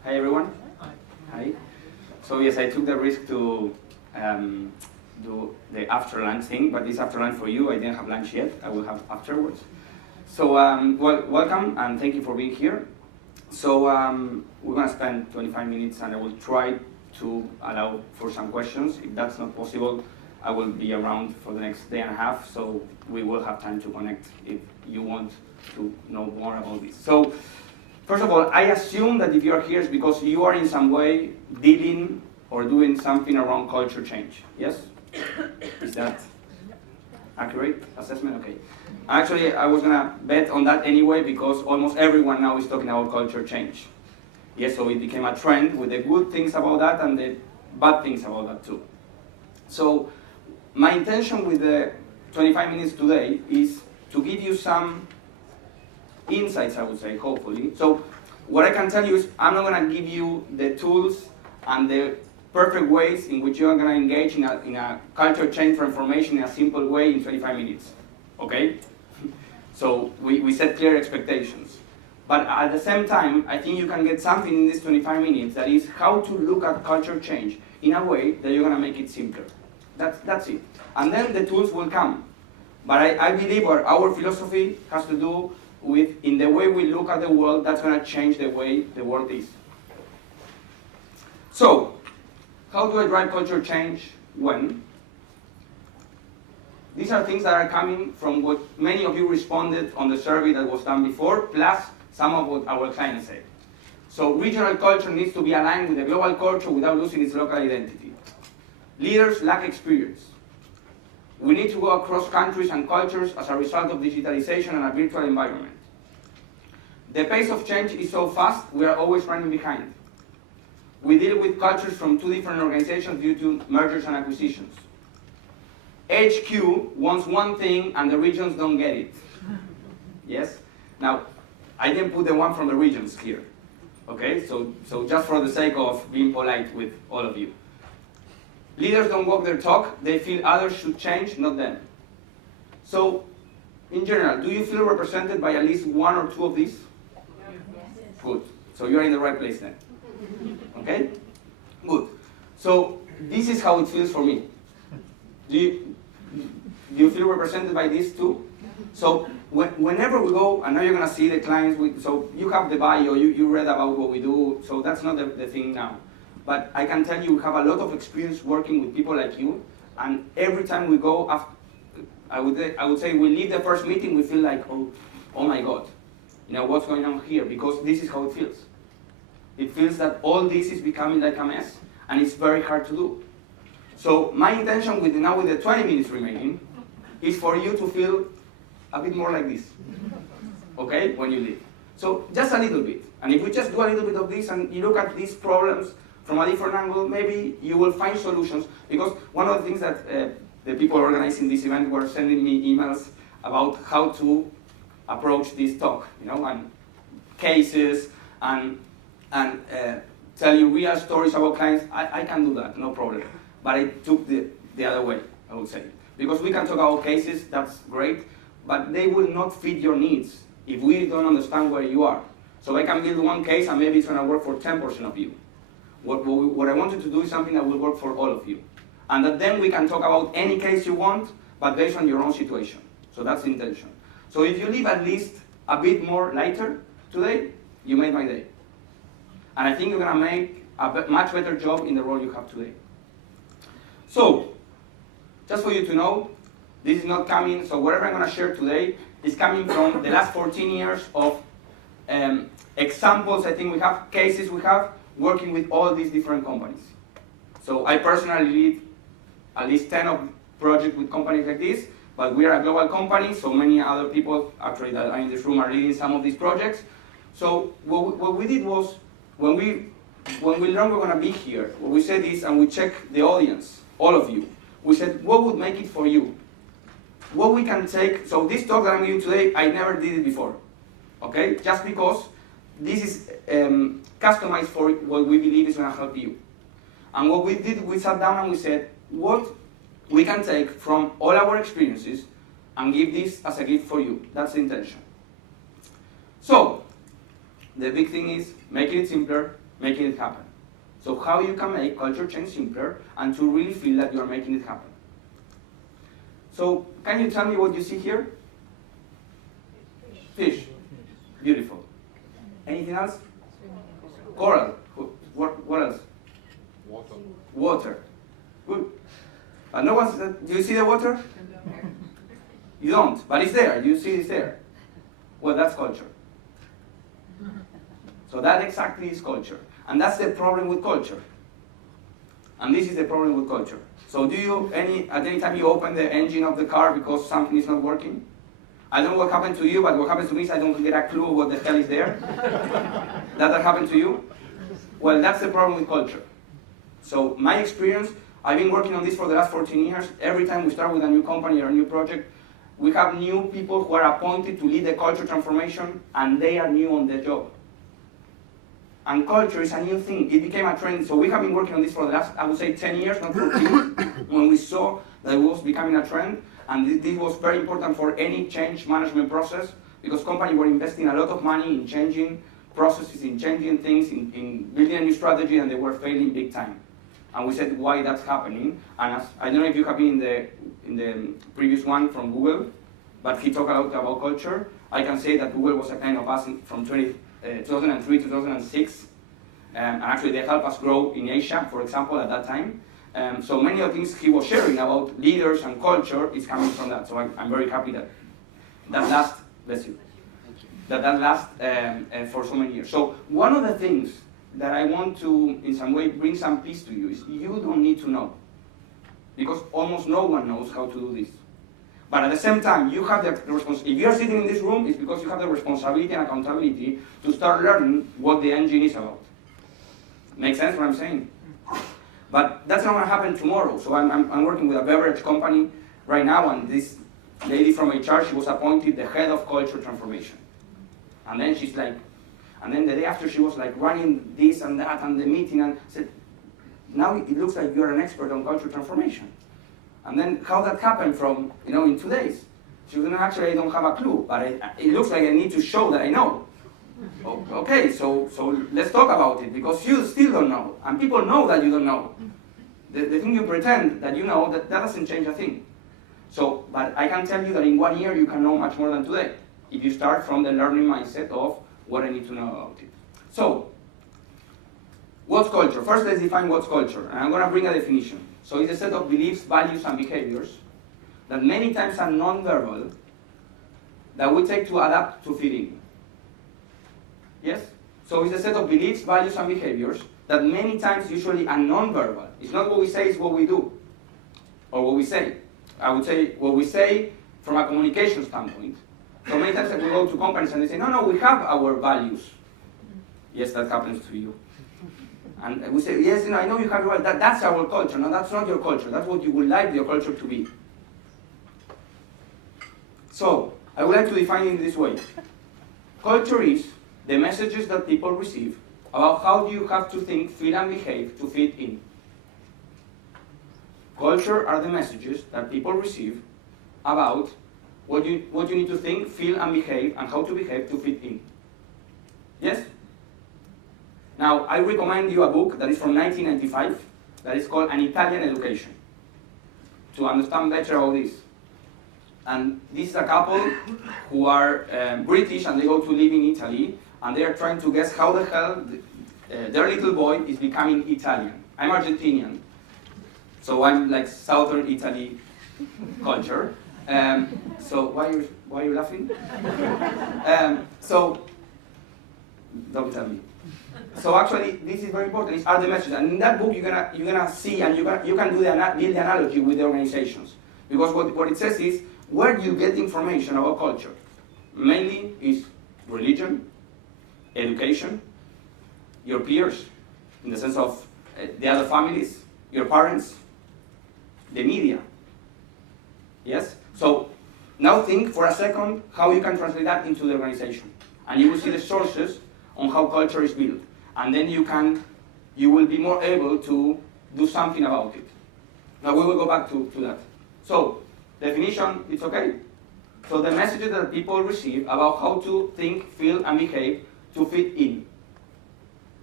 Hi everyone. Hi. So yes, I took the risk to do the after lunch thing, but this after lunch for you, I didn't have lunch yet. I will have afterwards. So welcome and thank you for being here. So we're gonna spend 25 minutes, and I will try to allow for some questions. If that's not possible, I will be around for the next day and a half, so we will have time to connect if you want to know more about this. So first of all, I assume that if you're here, it's because you are in some way dealing or doing something around culture change. Yes? Is that accurate assessment? Okay. Actually, I was gonna bet on that anyway, because almost everyone now is talking about culture change. Yes, so it became a trend with the good things about that and the bad things about that too. So my intention with the 25 minutes today is to give you some insights, I would say, hopefully. So what I can tell you is I'm not going to give you the tools and the perfect ways in which you're going to engage in a culture change transformation in a simple way in 25 minutes. Okay? So we set clear expectations. But at the same time, I think you can get something in this 25 minutes that is how to look at culture change in a way that you're going to make it simpler. That's it. And then the tools will come. But I believe our philosophy has to do with, in the way we look at the world, that's going to change the way the world is. So, how do I drive culture change when? These are things that are coming from what many of you responded on the survey that was done before, plus some of what our clients said. So regional culture needs to be aligned with the global culture without losing its local identity. Leaders lack experience. We need to go across countries and cultures as a result of digitalization and a virtual environment. The pace of change is so fast, we are always running behind. We deal with cultures from two different organizations due to mergers and acquisitions. HQ wants one thing and the regions don't get it. Yes? Now, I didn't put the one from the regions here. Okay? So just for the sake of being polite with all of you. Leaders don't walk their talk, they feel others should change, not them. So, in general, do you feel represented by at least one or two of these? Yes. Good. So you're in the right place then. Okay? Good. So, this is how it feels for me. Do you feel represented by these two? So, whenever we go, and now you're going to see the clients, so you have the bio, you read about what we do, so that's not the thing now. But I can tell you we have a lot of experience working with people like you, and every time we go, I would say we leave the first meeting, we feel like, oh my God, what's going on here? Because this is how it feels. It feels that all this is becoming like a mess, and it's very hard to do. So my intention with the 20 minutes remaining is for you to feel a bit more like this, okay, when you leave. So just a little bit. And if we just do a little bit of this and you look at these problems from a different angle, maybe you will find solutions. Because one of the things that the people organizing this event were sending me emails about how to approach this talk, and cases and tell you real stories about clients. I can do that, no problem. But I took the other way, I would say. Because we can talk about cases, that's great, but they will not fit your needs if we don't understand where you are. So I can build one case and maybe it's going to work for 10% of you. What I wanted to do is something that will work for all of you. And that then we can talk about any case you want, but based on your own situation. So that's the intention. So if you leave at least a bit more lighter today, you made my day. And I think you're going to make a much better job in the role you have today. So, just for you to know, this is not coming, so whatever I'm going to share today is coming from the last 14 years of examples. I think we have cases we have working with all these different companies. So I personally lead at least 10 of projects with companies like this, but we are a global company, so many other people actually that are in this room are leading some of these projects. So what we did was, when we learned we're going to be here, what we said is, and we checked the audience, all of you, we said, what would make it for you? What we can take, so this talk that I'm giving today, I never did it before, okay? Just because this is customized for what we believe is going to help you. And what we did, we sat down and we said, what we can take from all our experiences and give this as a gift for you. That's the intention. So, the big thing is making it simpler, making it happen. So how you can make culture change simpler and to really feel that you are making it happen. So can you tell me what you see here? Fish. Beautiful. Anything else? Coral. What else? Water. Water. Good. No one's, do you see the water? You don't, but it's there. You see it's there. Well, that's culture. So that exactly is culture. And that's the problem with culture. And this is the problem with culture. So do you, at any time you open the engine of the car because something is not working? I don't know what happened to you, but what happens to me is I don't get a clue what the hell is there. That happened to you? Well, that's the problem with culture. So my experience, I've been working on this for the last 14 years. Every time we start with a new company or a new project, we have new people who are appointed to lead the culture transformation, and they are new on the job. And culture is a new thing. It became a trend. So we have been working on this for the last, I would say, 10 years, not 14, when we saw that it was becoming a trend. And this was very important for any change management process, because companies were investing a lot of money in changing processes, in changing things, in building a new strategy, and they were failing big time. And we said why that's happening. And I don't know if you have been in the previous one from Google, but he talked a lot about culture. I can say that Google was a kind of us from 2003, 2006. And actually they helped us grow in Asia, for example, at that time. So many of the things he was sharing about leaders and culture is coming from that. So I'm very happy that last, bless you, that last for so many years. So one of the things that I want to, in some way, bring some peace to you is you don't need to know. Because almost no one knows how to do this. But at the same time, you have the responsibility. If you are sitting in this room, it's because you have the responsibility and accountability to start learning what the engine is about. Make sense what I'm saying? But that's not going to happen tomorrow. So I'm working with a beverage company right now, and this lady from HR, she was appointed the head of culture transformation. And then she's like, and then the day after she was like running this and that and the meeting, and said, now it looks like you're an expert on culture transformation. And then how that happened from, in 2 days? She was, actually I don't have a clue, but it looks like I need to show that I know. Okay, so let's talk about it, because you still don't know, and people know that you don't know. The thing you pretend that you know, that doesn't change a thing. So, but I can tell you that in 1 year you can know much more than today, if you start from the learning mindset of what I need to know about it. So, what's culture? First, let's define what's culture, and I'm going to bring a definition. So it's a set of beliefs, values, and behaviors that many times are non-verbal, that we take to adapt to fit in. Yes? So it's a set of beliefs, values, and behaviors that many times usually are non-verbal. It's not what we say, it's what we do, or what we say. I would say what we say from a communication standpoint. So many times we go to companies and they say, no, we have our values. Yes, that happens to you. And we say, yes, I know you have your values. That's our culture. No, that's not your culture. That's what you would like your culture to be. So, I would like to define it in this way. Culture is the messages that people receive about how you have to think, feel, and behave to fit in. Culture are the messages that people receive about what you need to think, feel, and behave, and how to behave to fit in. Yes? Now, I recommend you a book that is from 1995 that is called An Italian Education, to understand better all this. And this is a couple who are British and they go to live in Italy, and they are trying to guess how the hell their little boy is becoming Italian. I'm Argentinian, so I'm like southern Italy culture. So why are you laughing? So don't tell me. So actually, this is very important. These are the messages, and in that book you're gonna see, and you can do build the analogy with the organizations, because what it says is where do you get information about culture? Mainly is religion, education, your peers, in the sense of the other families, your parents, the media. Yes? So now think for a second how you can translate that into the organization. And you will see the sources on how culture is built. And then you will be more able to do something about it. Now we will go back to that. So, definition, it's okay. So the messages that people receive about how to think, feel, and behave to fit in.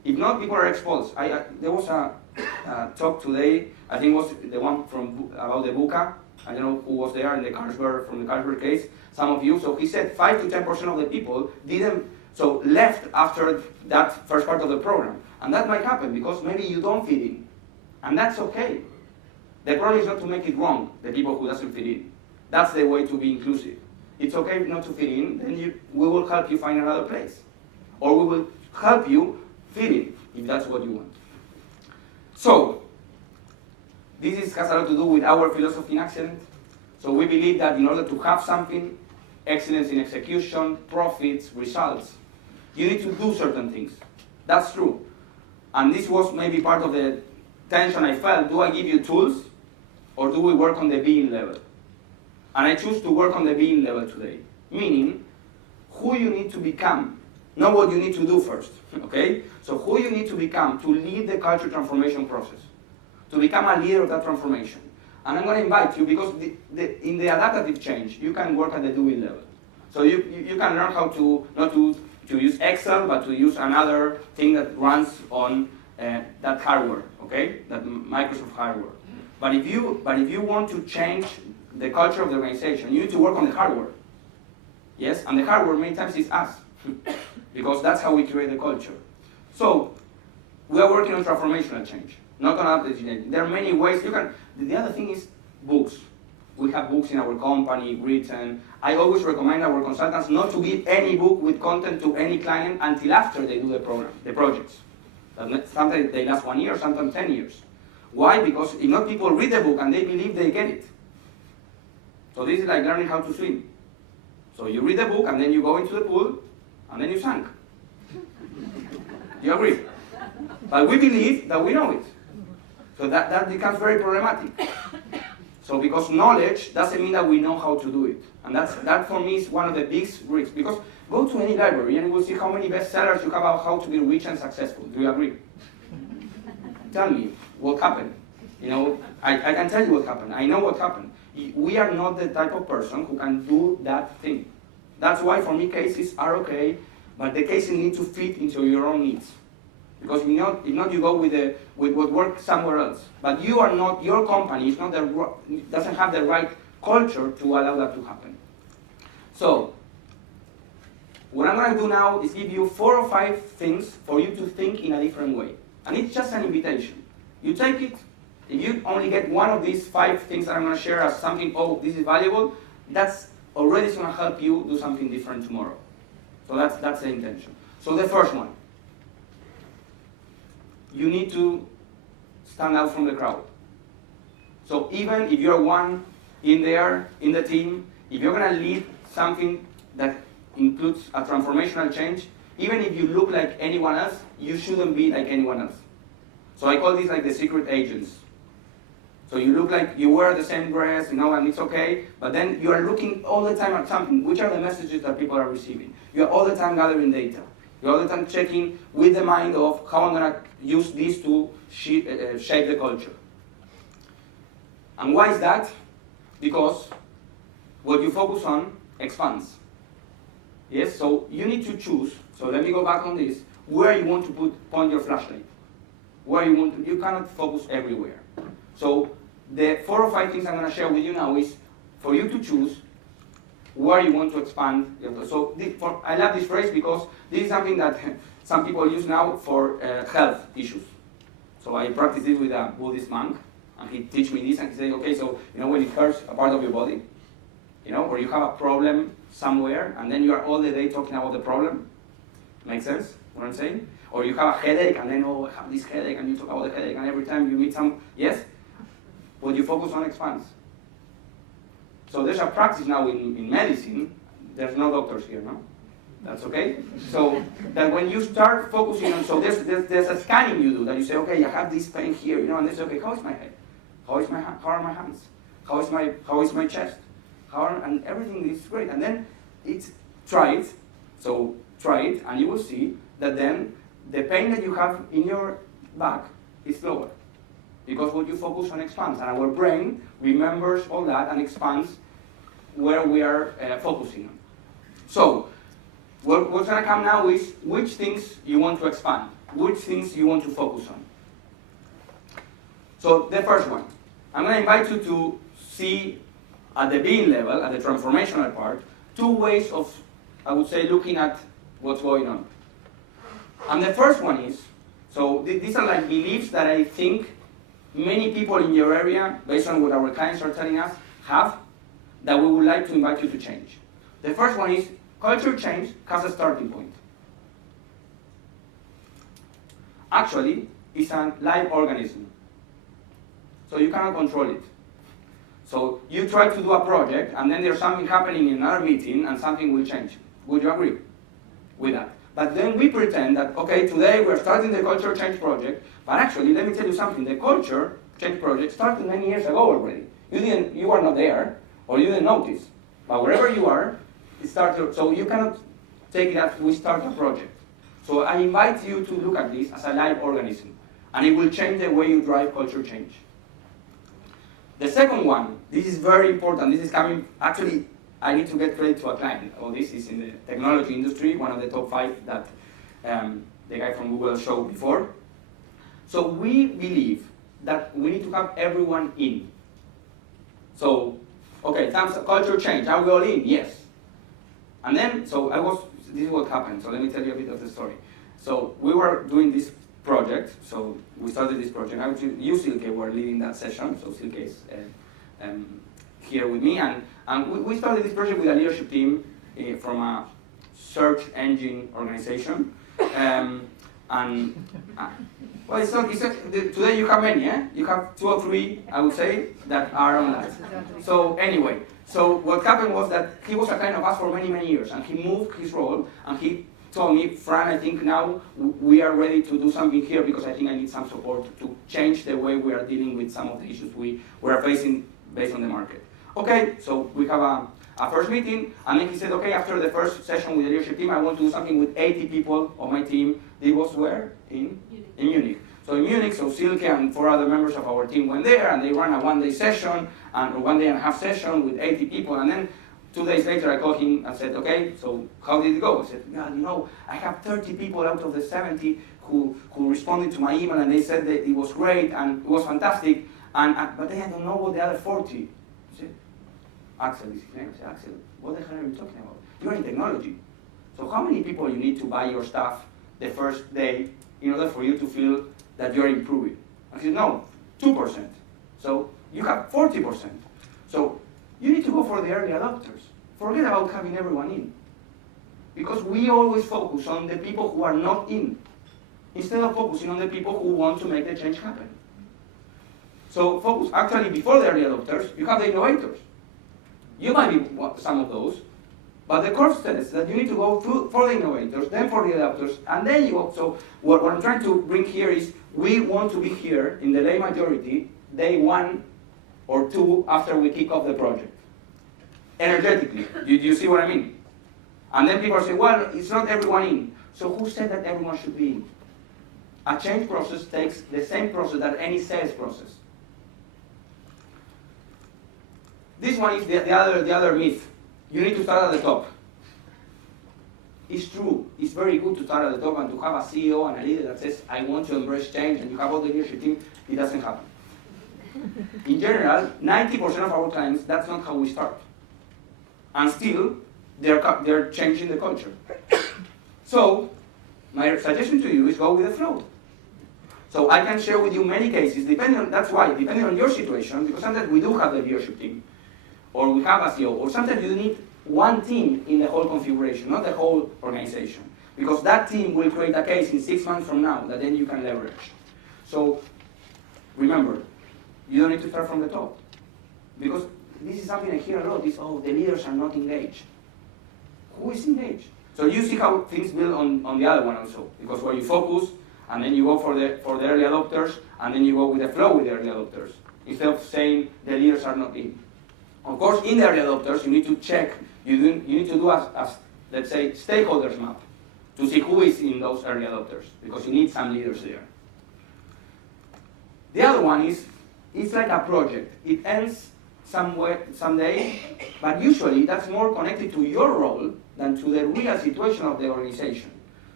If not, people are exposed. There was a talk today, I think it was the one about the buka. I don't know who was there in the from the Carlsberg case, some of you. So he said 5 to 10% of the people left after that first part of the program. And that might happen because maybe you don't fit in. And that's okay. The problem is not to make it wrong, the people who doesn't fit in. That's the way to be inclusive. It's okay not to fit in, then we will help you find another place. Or we will help you fit in, if that's what you want. So, this has a lot to do with our philosophy in Accident. So we believe that in order to have something, excellence in execution, profits, results, you need to do certain things. That's true. And this was maybe part of the tension I felt. Do I give you tools, or do we work on the being level? And I choose to work on the being level today. Meaning, who you need to become, not what you need to do first, okay? So who you need to become to lead the culture transformation process, to become a leader of that transformation. And I'm going to invite you, because in the adaptive change, you can work at the doing level. So you can learn how to, not to use Excel, but to use another thing that runs on that hardware, okay? That Microsoft hardware. But if you want to change the culture of the organization, you need to work on the hardware. Yes, and the hardware many times is us, because that's how we create the culture. So we are working on transformational change, not on adaptive change. There are many ways you can. The other thing is books. We have books in our company written. I always recommend our consultants not to give any book with content to any client until after they do the program, the projects. Sometimes they last 1 year, sometimes 10 years. Why? Because if not, people read the book and they believe they get it. So this is like learning how to swim. So you read the book and then you go into the pool and then you sink. Do you agree? But we believe that we know it. So that becomes very problematic. So because knowledge doesn't mean that we know how to do it. And that for me is one of the biggest risks. Because go to any library and you will see how many bestsellers you have about how to be rich and successful. Do you agree? Tell me what happened. You know, I can tell you what happened. I know what happened. We are not the type of person who can do that thing. That's why for me cases are okay, but the cases need to fit into your own needs. Because if not you go with what works somewhere else. But you are not, your company is not doesn't have the right culture to allow that to happen. So, what I'm going to do now is give you 4 or 5 things for you to think in a different way. And it's just an invitation. You take it. If you only get one of these 5 things that I'm going to share as something, oh, this is valuable, that's already going to help you do something different tomorrow. So that's the intention. So the first one, you need to stand out from the crowd. So even if you're one in there, in the team, if you're going to lead something that includes a transformational change, even if you look like anyone else, you shouldn't be like anyone else. So I call these like the secret agents. So you look like you wear the same dress, and it's okay, but then you are looking all the time at something. Which are the messages that people are receiving? You are all the time gathering data. You're all the time checking with the mind of how I'm going to use this to shape the culture. And why is that? Because what you focus on expands. Yes, so you need to choose. So let me go back on this. Where you want to point your flashlight. You cannot focus everywhere. So the 4 or 5 things I'm going to share with you now is for you to choose where you want to expand. So I love this phrase because this is something that some people use now for health issues. So I practiced this with a Buddhist monk, and he teach me this, and he said, okay, so when it hurts a part of your body, or you have a problem somewhere, and then you are all the day talking about the problem. Make sense what I'm saying? Or you have a headache, and then, I have this headache, and you talk about the headache, and every time you meet yes? What you focus on expands. So there's a practice now in medicine. There's no doctors here, no? That's okay? So that when you start focusing on, so there's a scanning you do, that you say, okay, I have this pain here, and they say, okay, how is my head? How are my hands? How is my chest? And everything is great. And then try it. So try it, and you will see that then the pain that you have in your back is lower. Because what you focus on expands, and our brain remembers all that and expands where we are focusing on. So, what's going to come now is which things you want to expand. which things you want to focus on. So the first one, I'm going to invite you to see at the being level, at the transformational part, two ways of, I would say, looking at what's going on. And the first one is, so these are like beliefs that I think many people in your area, based on what our clients are telling us, have, that we would like to invite you to change. The first one is, culture change has a starting point. Actually, it's a live organism. So you cannot control it. So you try to do a project, and then there's something happening in another meeting, and something will change. Would you agree with that? But then we pretend that, okay, today we're starting the culture change project, but actually, let me tell you something, the culture change project started many years ago already. You are not there, or you didn't notice. But wherever you are, it started, so you cannot take it as we start a project. So I invite you to look at this as a live organism, and it will change the way you drive culture change. The second one, this is very important. This is coming, actually, I need to get credit to a client. Oh, this is in the technology industry, one of the top 5 that the guy from Google showed before. So we believe that we need to have everyone in. So, okay, thanks, culture change. Are we all in? Yes. And then, this is what happened. So let me tell you a bit of the story. So we were doing this project. So we started this project. You, Silke, were leading that session. So Silke is here with me. And we started this project with a leadership team from a search engine organization. Well, today you have many, eh? You have 2 or 3, I would say, that are on that. So anyway, so what happened was that he was a client of us for many, many years, and he moved his role, and he told me, Fran, I think now we are ready to do something here because I think I need some support to change the way we are dealing with some of the issues we are facing based on the market. Okay, so we have a first meeting, and then he said, okay, after the first session with the leadership team, I want to do something with 80 people on my team. It was where? In Munich. So in Munich, so Silke and 4 other members of our team went there, and they ran a 1-day session, and a 1.5-day session with 80 people, and then 2 days later I called him and said, okay, so how did it go? I said, yeah, I have 30 people out of the 70 who responded to my email, and they said that it was great, and it was fantastic, but they don't know what the other 40. I said, Axel is his name. I said, Axel, what the hell are you talking about? You're in technology. So how many people you need to buy your stuff the first day in order for you to feel that you're improving? I said, no, 2%. So you have 40%. So you need to go for the early adopters. Forget about having everyone in. Because we always focus on the people who are not in, instead of focusing on the people who want to make the change happen. So focus, actually, before the early adopters, you have the innovators. You might be some of those, but the course says that you need to go for the innovators, then for the adopters, and then you go. So what I'm trying to bring here is we want to be here in the lay majority, day 1 or 2 after we kick off the project. Energetically, do you see what I mean? And then people say, well, it's not everyone in. So who said that everyone should be in? A change process takes the same process that any sales process. This one is the other myth. You need to start at the top. It's true. It's very good to start at the top and to have a CEO and a leader that says, I want to embrace change, and you have all the leadership team. It doesn't happen. In general, 90% of our clients, that's not how we start. And still, they're changing the culture. So, my suggestion to you is go with the flow. So I can share with you many cases, depending on your situation, because sometimes we do have the leadership team, or we have a CEO, or sometimes you need one team in the whole configuration, not the whole organization. Because that team will create a case in 6 months from now that then you can leverage. So remember, you don't need to start from the top. Because this is something I hear a lot, is, oh, the leaders are not engaged. Who is engaged? So you see how things build on the other one also. Because where you focus, and then you go for the early adopters, and then you go with the flow with the early adopters, instead of saying the leaders are not in. Of course, in the early adopters, you need to check, you need to do as let's say, stakeholders map, to see who is in those early adopters, because you need some leaders there. The other one is, it's like a project. It ends someday, but usually that's more connected to your role than to the real situation of the organization.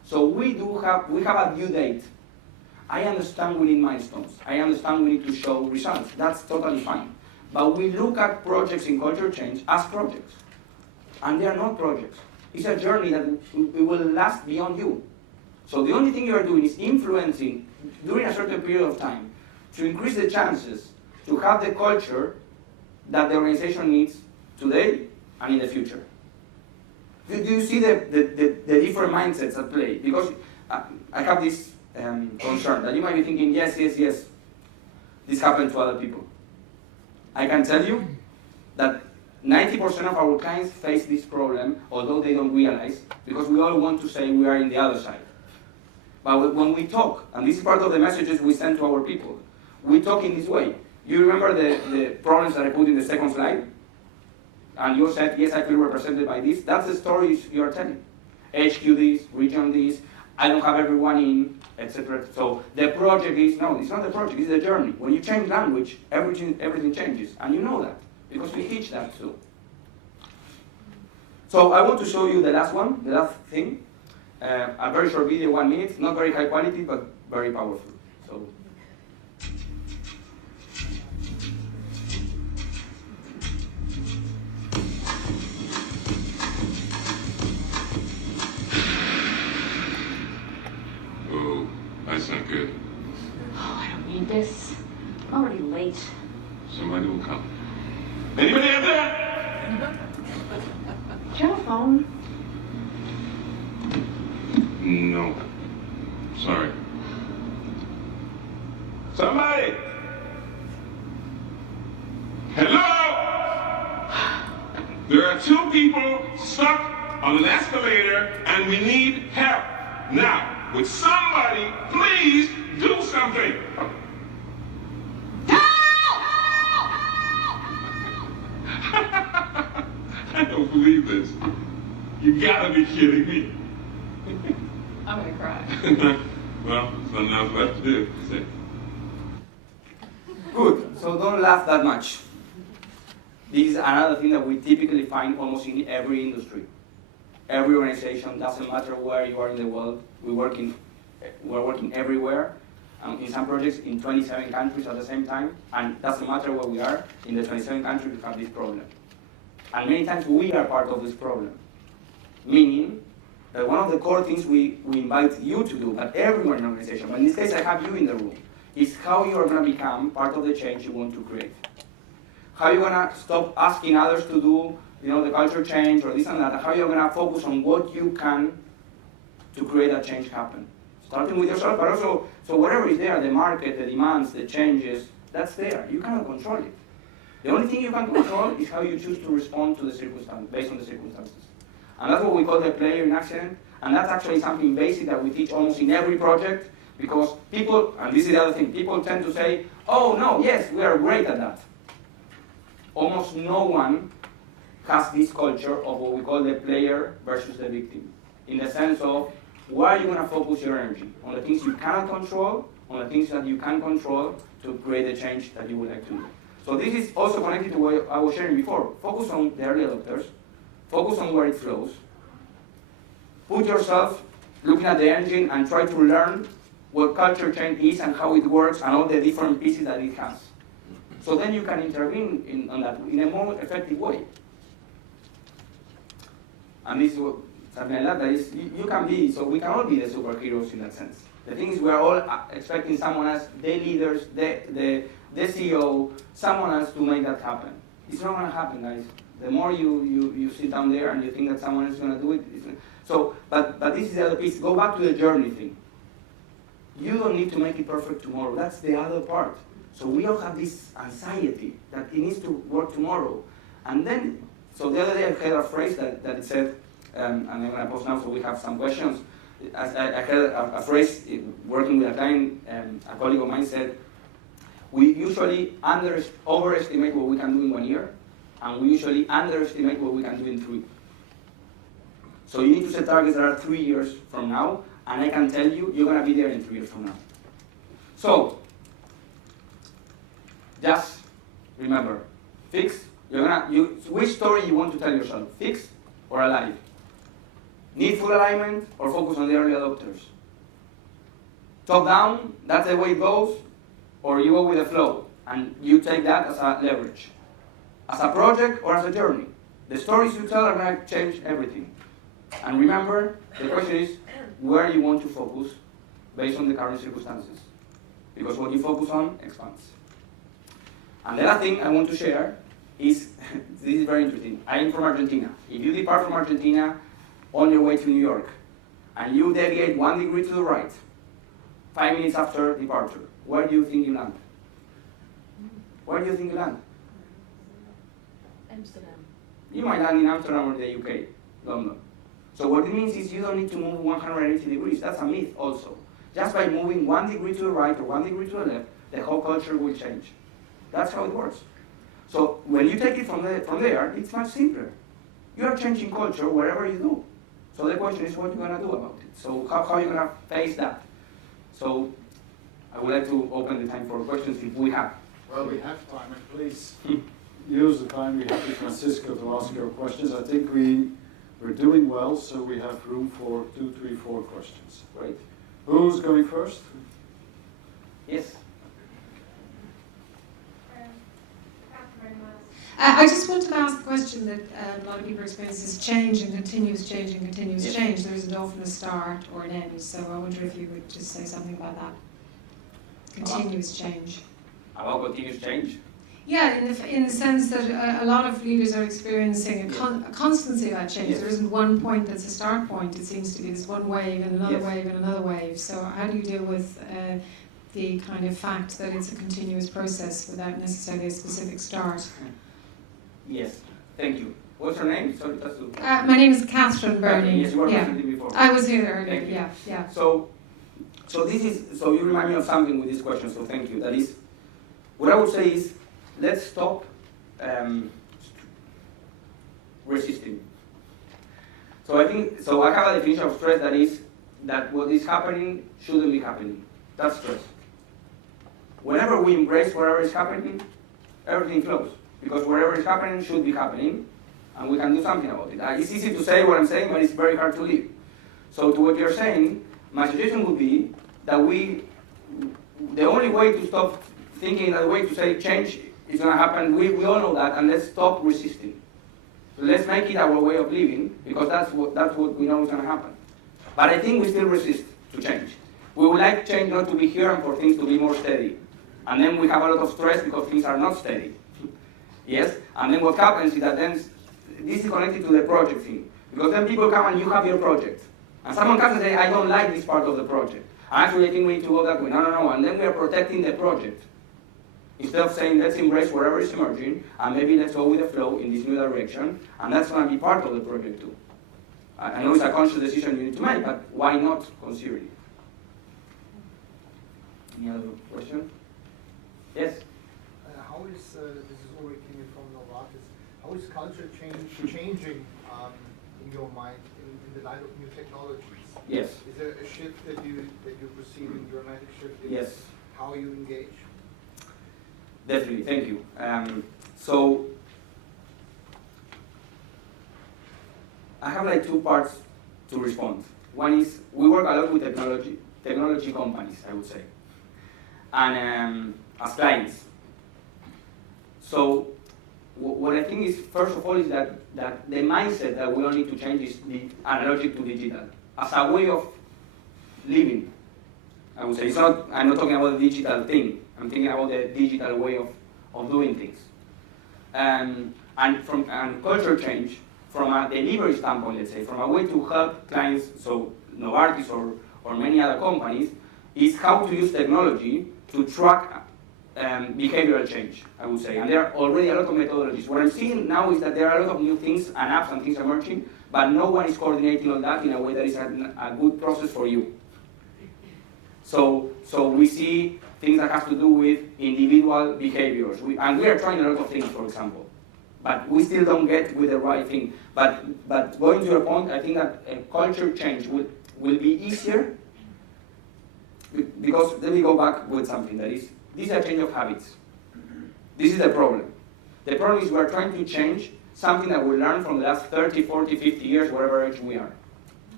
So we have a due date. I understand we need milestones. I understand we need to show results. That's totally fine. But we look at projects in culture change as projects. And they are not projects. It's a journey that it will last beyond you. So the only thing you are doing is influencing during a certain period of time to increase the chances to have the culture that the organization needs today and in the future. Do you see the different mindsets at play? Because I have this concern that you might be thinking, yes, this happened to other people. I can tell you that 90% of our clients face this problem, although they don't realize, because we all want to say we are in the other side. But when we talk, and this is part of the messages we send to our people, we talk in this way. You remember the problems that I put in the second slide? And you said, yes, I feel represented by this. That's the stories you are telling. HQ this, region this, I don't have everyone in, etc. So the project is, no, it's not the project, it's the journey. When you change language, everything changes. And you know that, because we teach that too. So I want to show you the last one, the last thing. A very short video, 1 minute, not very high quality, but very powerful. So. Oh, that's not good. Oh, I don't need this. I'm already late. Somebody will come. Anybody out there? Do you have a phone? No. Sorry. Somebody! Hello? There are 2 people stuck on an escalator and we need help. Now, would somebody please do something? I don't believe this. You gotta be kidding me. I'm gonna cry. Well, there's nothing else left to do. That's it. Good, so don't laugh that much. This is another thing that we typically find almost in every industry. Every organization, doesn't matter where you are in the world, we're working everywhere. In some projects in 27 countries at the same time, and doesn't matter where we are, in the 27 countries we have this problem. And many times we are part of this problem. Meaning, that one of the core things we invite you to do, but everyone in the organization, but in this case I have you in the room, is how you are going to become part of the change you want to create. How you're going to stop asking others to do the culture change or this and that, and how you're going to focus on what you can to create that change happen. Starting with yourself, but also, so whatever is there, the market, the demands, the changes, that's there. You cannot control it. The only thing you can control is how you choose to respond to the circumstance, based on the circumstances. And that's what we call the player in accident, and that's actually something basic that we teach almost in every project, because people, and this is the other thing, people tend to say, oh no, yes, we are great at that. Almost no one has this culture of what we call the player versus the victim, in the sense of, where are you going to focus your energy? On the things you cannot control, on the things that you can control to create the change that you would like to do. So this is also connected to what I was sharing before. Focus on the early adopters, focus on where it flows, put yourself looking at the engine and try to learn what culture change is and how it works and all the different pieces that it has. So then you can intervene on that in a more effective way. And this is what, something like that is, you can be, so we can all be the superheroes in that sense. The thing is, we are all expecting someone else, the leaders, the CEO, someone else to make that happen. It's not going to happen, guys. The more you sit down there and you think that someone else is going to do it, so, but this is the other piece. Go back to the journey thing. You don't need to make it perfect tomorrow. That's the other part. So we all have this anxiety that it needs to work tomorrow. And then, so the other day I heard a phrase that it said, and I'm going to post now so we have some questions. I heard a phrase working with a client, a colleague of mine said, we usually overestimate what we can do in 1 year, and we usually underestimate what we can do in 3. So you need to set targets that are 3 years from now, and I can tell you, you're going to be there in 3 years from now. So, just remember, fix, which story you want to tell yourself, fix or alive? Need full alignment or focus on the early adopters? Top down, that's the way it goes, or you go with the flow and you take that as a leverage. As a project or as a journey. The stories you tell are going to change everything. And remember, the question is where you want to focus based on the current circumstances. Because what you focus on expands. And the last thing I want to share is, this is very interesting. I am from Argentina. If you depart from Argentina on your way to New York, and you deviate 1 degree to the right, 5 minutes after departure, where do you think you land? Where do you think you land? Amsterdam. You might land in Amsterdam or the UK, London. So what it means is you don't need to move 180 degrees. That's a myth also. Just by moving 1 degree to the right or 1 degree to the left, the whole culture will change. That's how it works. So when you take it from there, it's much simpler. You are changing culture wherever you do. So the question is what you're going to do about it. So how are you going to face that? So I would like to open the time for questions if we have. Well, we have time, and please use the time we have with Francisco to ask your questions. I think we're doing well, so we have room for 2, 3, 4 questions. Great. Who's going first? Yes. I just wanted to ask a question that a lot of people experience is change and continuous change and continuous Yes. change. There isn't often a start or an end, so I wonder if you would just say something about that. Continuous change. About continuous change? Yeah, in the sense that a lot of leaders are experiencing a constancy about change. Yes. There isn't one point that's a start point. It seems to be this one wave and another Yes. wave and another wave. So how do you deal with the kind of fact that it's a continuous process without necessarily a specific start? Yes. Thank you. What's your name? Sorry, that's to... My name is Catherine Burney. Yes, you were Yeah. presenting before. I was here earlier. Thank you. Yeah. So you remind me of something with this question. So thank you. That is, what I would say is, let's stop resisting. So I have a definition of stress that is that what is happening shouldn't be happening. That's stress. Whenever we embrace whatever is happening, everything flows. Because whatever is happening should be happening, and we can do something about it. It's easy to say what I'm saying, but it's very hard to live. So to what you're saying, my suggestion would be that the only way to stop thinking that way to say change is going to happen, we all know that, and let's stop resisting. So let's make it our way of living, because that's what we know is going to happen. But I think we still resist to change. We would like change not to be here and for things to be more steady. And then we have a lot of stress because things are not steady. Yes? And then what happens is that then this is connected to the project thing. Because then people come and you have your project. And someone comes and says, I don't like this part of the project. Actually, I think we need to go that way. No. And then we are protecting the project. Instead of saying, let's embrace whatever is emerging, and maybe let's go with the flow in this new direction, and that's going to be part of the project too. I know it's a conscious decision you need to make, but why not consider it? Any other question? Yes? How is, this is Ulrich from Novartis, how is culture changing in your mind in the light of new technologies? Yes. Is there a shift that you're perceiving, dramatic shift in Yes. how you engage? Definitely, thank you. So, I have like 2 parts to respond. One is, we work a lot with technology companies, I would say, and as clients. So, what I think is, first of all, is that the mindset that we all need to change is the analogic to digital, as a way of living, I would say. I'm not talking about the digital thing. I'm thinking about the digital way of doing things. And culture change, from a delivery standpoint, let's say, from a way to help clients, so Novartis or many other companies, is how to use technology to track behavioral change, I would say. And there are already a lot of methodologies. What I'm seeing now is that there are a lot of new things and apps and things emerging, but no one is coordinating all that in a way that is a good process for you. So we see things that have to do with individual behaviors. And we are trying a lot of things, for example. But we still don't get with the right thing. But going to your point, I think that a culture change will be easier, because let me go back with something that is, this is a change of habits. This is the problem. The problem is we're trying to change something that we learned from the last 30, 40, 50 years, whatever age we are.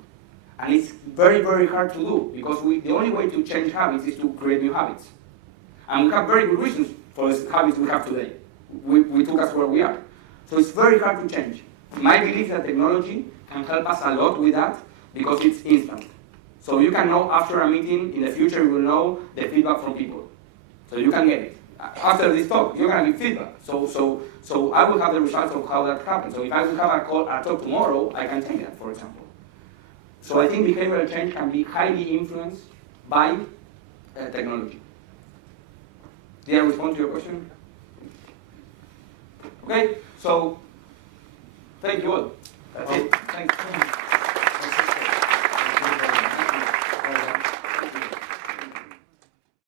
And it's very, very hard to do, because the only way to change habits is to create new habits. And we have very good reasons for the habits we have today. We took us where we are. So it's very hard to change. My belief that technology can help us a lot with that, because it's instant. So you can know after a meeting, in the future you will know the feedback from people. So you can get it. After this talk, you're going to give feedback. So I will have the results of how that happens. So if I will have a talk tomorrow, I can take that, for example. So I think behavioral change can be highly influenced by technology. Did I respond to your question? Okay, so thank you all. That's it. Thanks.